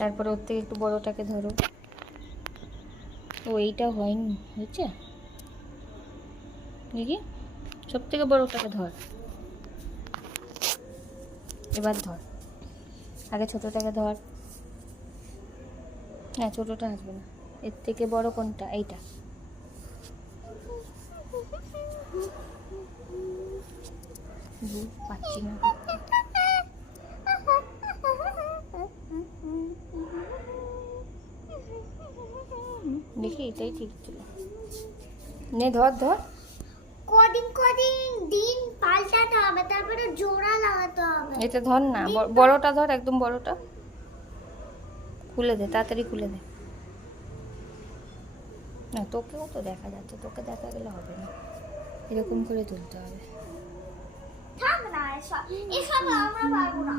তারপরে ওর থেকে একটু বড়টাকে ধরো। ও এইটা হয়নি, হয়েছে? দেখি, সব থেকে বড়টাকে ধর। এবার ধর। আগে ছোটোটাকে ধর। না ছোটোটা আসবে না। এর থেকে বড় কোনটা? এইটা। পাচ্ছি না। দেখি এটাই ঠিক ছিল। নে ধর ধর। কদিন কদিন দিন পাল্টাতে হবে তারপরে জোড়া লাগাতে হবে। এটা ধর না বড়টা ধর একদম বড়টা। খুলে দে তাড়াতাড়ি খুলে দে। না তোকেও তো দেখা যাচ্ছে তোকে দেখা গেলে হবে না। এরকম করে তুলতে হবে। থাক না এসব এসব আমরা পারব না।